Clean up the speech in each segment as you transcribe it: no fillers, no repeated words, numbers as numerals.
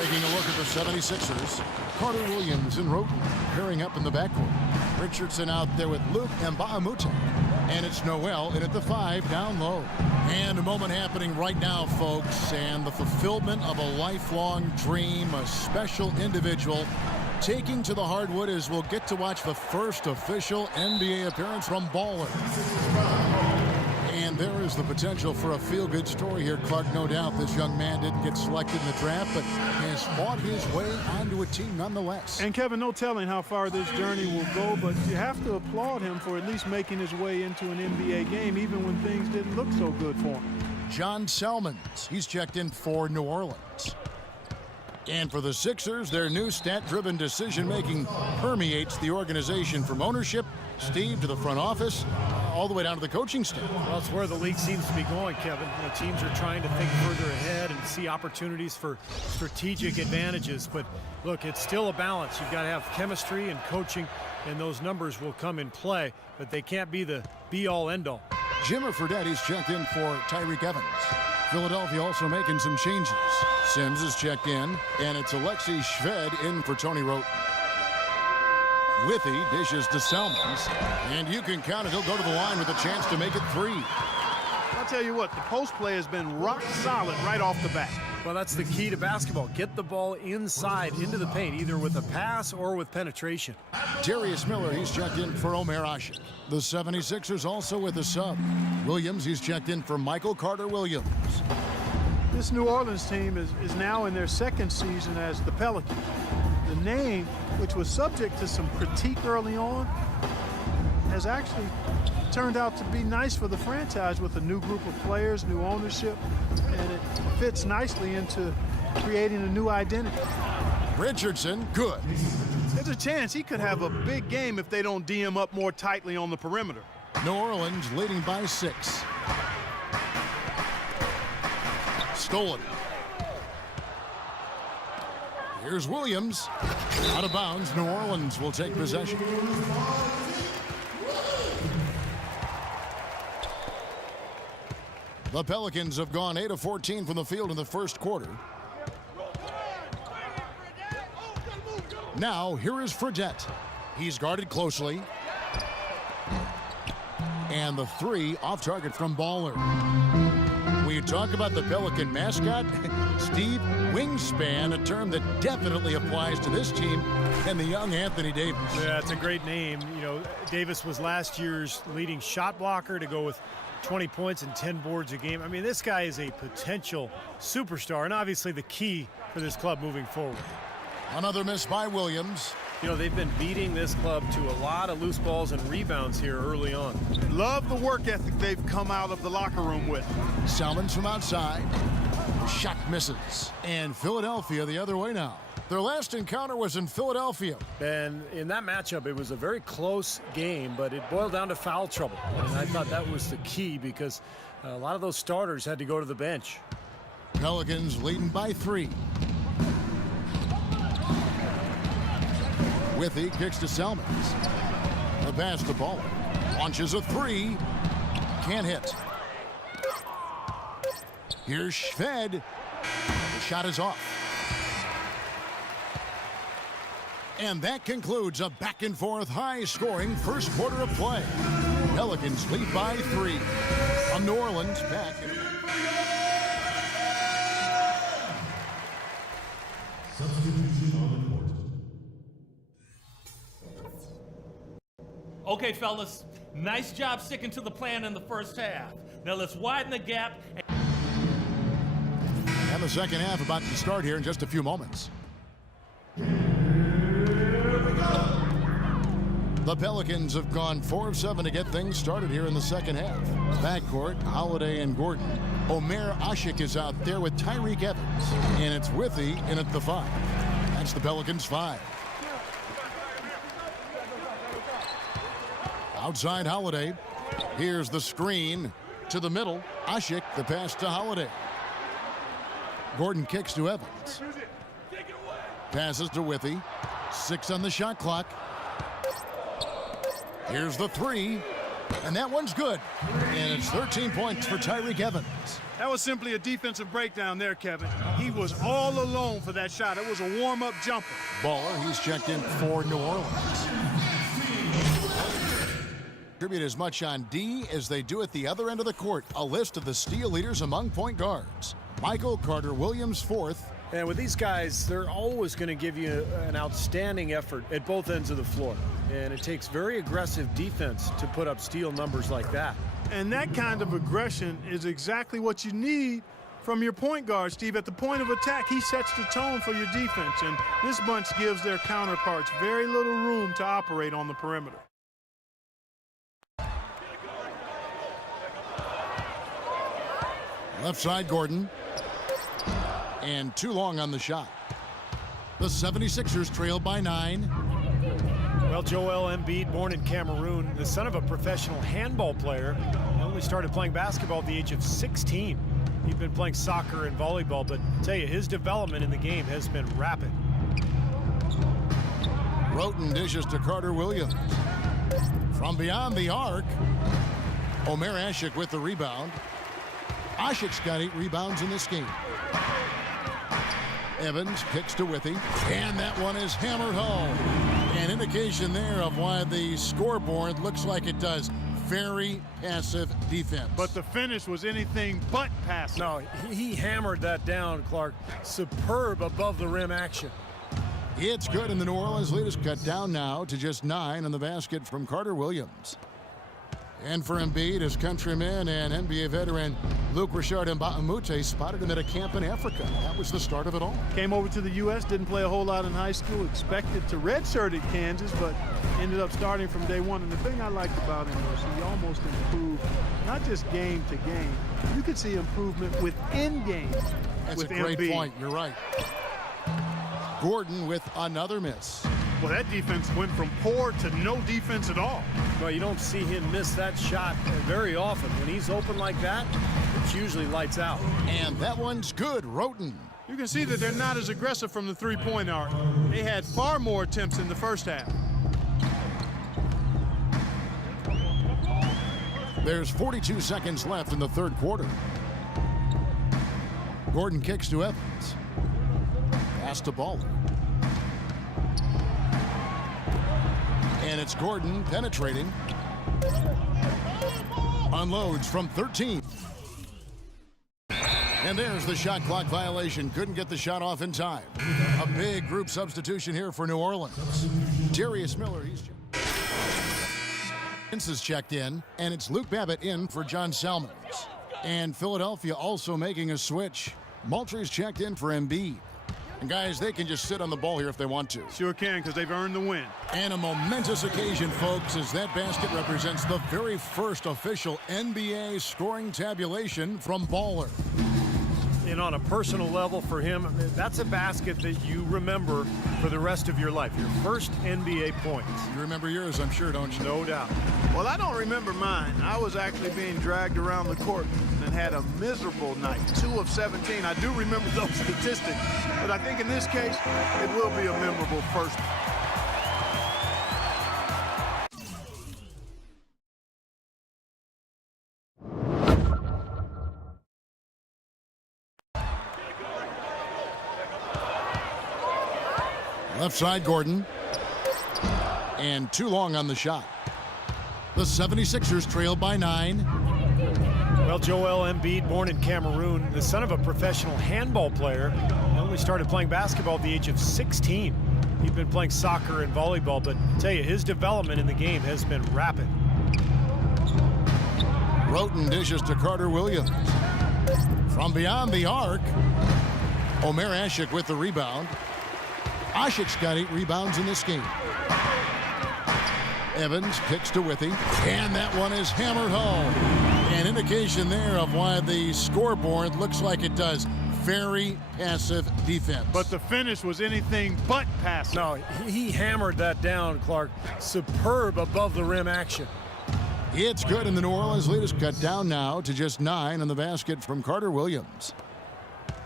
Taking a look at the 76ers, Carter Williams and Roten pairing up in the backcourt. Richardson out there with Luke Mbamute. And it's Noel in at the 5 down low. And a moment happening right now, folks, and the fulfillment of a lifelong dream, a special individual taking to the hardwood as we'll get to watch the first official NBA appearance from Baller. And there is the potential for a feel-good story here, Clark. No doubt this young man didn't get selected in the draft, but has fought his way onto a team nonetheless. And Kevin, no telling how far this journey will go, but you have to applaud him for at least making his way into an NBA game, even when things didn't look so good for him. John Salmons, he's checked in for New Orleans. And for the Sixers, their new stat-driven decision-making permeates the organization from ownership, Steve, to the front office, all the way down to the coaching staff. Well, it's where the league seems to be going, Kevin. You know, teams are trying to think further ahead and see opportunities for strategic advantages. But look, it's still a balance. You've got to have chemistry and coaching, and those numbers will come in play, but they can't be the be-all, end-all. Jimmer Fredetti's checked in for Tyreke Evans. Philadelphia also making some changes. Sims is checked in, and it's Alexei Shved in for Tony Rote. Withy dishes to Salmons, and you can count it. He'll go to the line with a chance to make it 3. I'll tell you what, the post play has been rock solid right off the bat. Well, that's the key to basketball. Get the ball inside into the paint, either with a pass or with penetration. Darius Miller, he's checked in for Omer Asik. The 76ers also with a sub. Williams, he's checked in for Michael Carter-Williams. This New Orleans team is now in their second season as the Pelicans. The name, which was subject to some critique early on, has actually turned out to be nice for the franchise with a new group of players, new ownership, and it fits nicely into creating a new identity. Richardson, good. There's a chance he could have a big game if they don't D him up more tightly on the perimeter. New Orleans leading by 6. Stolen. Here's Williams. Out of bounds, New Orleans will take possession. The Pelicans have gone 8 of 14 from the field in the first quarter. Now, here is Fredette. He's guarded closely. And the 3 off target from Baller. When you talk about the Pelican mascot, Steve, wingspan, a term that definitely applies to this team and the young Anthony Davis. Yeah, it's a great name. You know, Davis was last year's leading shot blocker to go with 20 points and 10 boards a game. I mean, this guy is a potential superstar and obviously the key for this club moving forward. Another miss by Williams. You know, they've been beating this club to a lot of loose balls and rebounds here early on. Love the work ethic they've come out of the locker room with. Salmons from outside. Shot misses. And Philadelphia the other way now. Their last encounter was in Philadelphia. And in that matchup, it was a very close game, but it boiled down to foul trouble. And I thought that was the key because a lot of those starters had to go to the bench. Pelicans leading by 3. Withy kicks to Salmons. The pass to Baller. Launches a 3. Can't hit. Here's Shved. The shot is off. And that concludes a back-and-forth, high-scoring first quarter of play. Pelicans lead by 3. From New Orleans, back. Okay, fellas, nice job sticking to the plan in the first half. Now let's widen the gap. And the second half about to start here in just a few moments. The Pelicans have gone 4 of 7 to get things started here in the second half. Backcourt, Holiday and Gordon. Omer Asik is out there with Tyreke Evans. And it's Withy in at the 5. That's the Pelicans' 5. Outside Holiday. Here's the screen to the middle. Asik, the pass to Holiday. Gordon kicks to Evans. Passes to Withy. 6 on the shot clock. Here's the 3. And that one's good. And it's 13 points for Tyreek Evans. That was simply a defensive breakdown there, Kevin. He was all alone for that shot. It was a warm-up jumper. Baller, he's checked in for New Orleans. Contribute as much on D as they do at the other end of the court. A list of the steal leaders among point guards. Michael Carter-Williams, fourth. And with these guys, they're always going to give you an outstanding effort at both ends of the floor. And it takes very aggressive defense to put up steal numbers like that. And that kind of aggression is exactly what you need from your point guard, Steve. At the point of attack, he sets the tone for your defense. And this bunch gives their counterparts very little room to operate on the perimeter. Left side, Gordon. And too long on the shot. The 76ers trail by 9. Well, Joel Embiid, born in Cameroon, the son of a professional handball player, he only started playing basketball at the age of 16. He'd been playing soccer and volleyball, but I tell you, his development in the game has been rapid. Roten dishes to Carter-Williams. From beyond the arc, Omer Ashik with the rebound. Ashik's got 8 rebounds in this game. Evans kicks to Withy, and that one is hammered home. An indication there of why the scoreboard looks like it does. Very passive defense. But the finish was anything but passive. No, he hammered that down, Clark. Superb above the rim action. It's good, and the New Orleans lead is cut down now to just 9 on the basket from Carter-Williams. And for Embiid, his countryman and NBA veteran Luke Richard Mbamute spotted him at a camp in Africa. That was the start of it all. Came over to the U.S., didn't play a whole lot in high school, expected to redshirt at Kansas, but ended up starting from day one. And the thing I liked about him was he almost improved, not just game to game. You could see improvement within games. That's a great point. You're right. Gordon with another miss. Well, that defense went from poor to no defense at all. Well, you don't see him miss that shot very often. When he's open like that, it's usually lights out. And that one's good, Roten. You can see that they're not as aggressive from the three-point arc. They had far more attempts in the first half. There's 42 seconds left in the third quarter. Gordon kicks to Evans. Pass to Baller. And it's Gordon penetrating. Unloads from 13. And there's the shot clock violation. Couldn't get the shot off in time. A big group substitution here for New Orleans. Darius Miller, is checked in, and it's Luke Babbitt in for John Salmons. And Philadelphia also making a switch. Moultrie's checked in for Embiid. And guys, they can just sit on the ball here if they want to. Sure can, because they've earned the win. And a momentous occasion, folks, as that basket represents the very first official NBA scoring tabulation from Baller. And on a personal level for him, that's a basket that you remember for the rest of your life. Your first NBA points. You remember yours, I'm sure, don't you? No doubt. Well, I don't remember mine. I was actually being dragged around the court and had a miserable night. 2 of 17. I do remember those statistics, but I think in this case, it will be a memorable first. Left side, Gordon. And too long on the shot. The 76ers trail by 9. Well, Joel Embiid, born in Cameroon, the son of a professional handball player, he only started playing basketball at the age of 16. He'd been playing soccer and volleyball, but I tell you, his development in the game has been rapid. Roten dishes to Carter-Williams. From beyond the arc, Omer Ashik with the rebound. Ashik's got 8 rebounds in this game. Evans kicks to Withy, and that one is hammered home. An indication there of why the scoreboard looks like it does. Very passive defense. But the finish was anything but passive. No, he hammered that down, Clark. Superb above the rim action. It's good, and the New Orleans lead is cut down now to just 9 on the basket from Carter-Williams.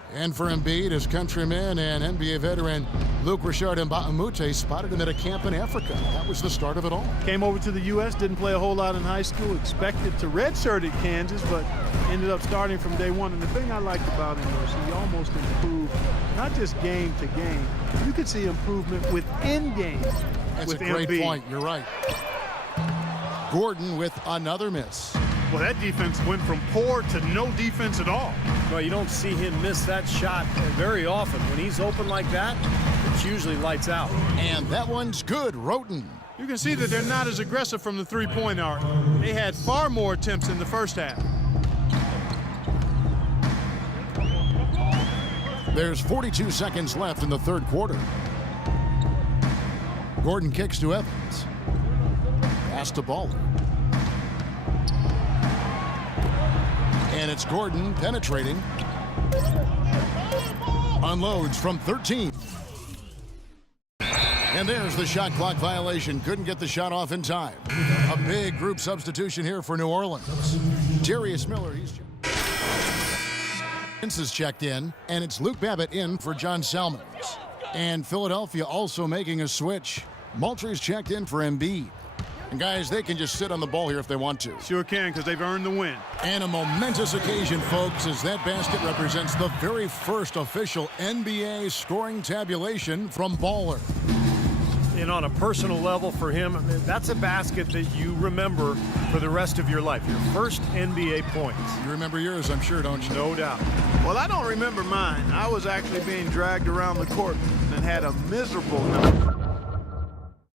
And for Embiid, his countryman and NBA veteran Luke Richard Mbamute spotted him at a camp in Africa. That was the start of it all. Came over to the U.S., didn't play a whole lot in high school, expected to redshirt at Kansas, but ended up starting from day one. And the thing I liked about him was he almost improved, not just game to game. You could see improvement within games. That's with a great Embiid. point. You're right. Gordon with another miss. Well, that defense went from poor to no defense at all. Well, you don't see him miss that shot very often. When he's open like that, it's usually lights out. And that one's good. Roten. You can see that they're not as aggressive from the three-point arc. They had far more attempts in the first half. There's 42 seconds left in the third quarter. Gordon kicks to Evans. Pass to Baller. And it's Gordon penetrating. Unloads from 13. And there's the shot clock violation. Couldn't get the shot off in time. A big group substitution here for New Orleans. Darius Miller, is checked in, and it's Luke Babbitt in for John Salmons. And Philadelphia also making a switch. Moultrie's checked in for Embiid. And guys, they can just sit on the ball here if they want to. Sure can, because they've earned the win. And a momentous occasion, folks, as that basket represents the very first official NBA scoring tabulation from Baller. And on a personal level for him, that's a basket that you remember for the rest of your life. Your first NBA points. You remember yours, I'm sure, don't you? No doubt. Well, I don't remember mine. I was actually being dragged around the court and had a miserable night.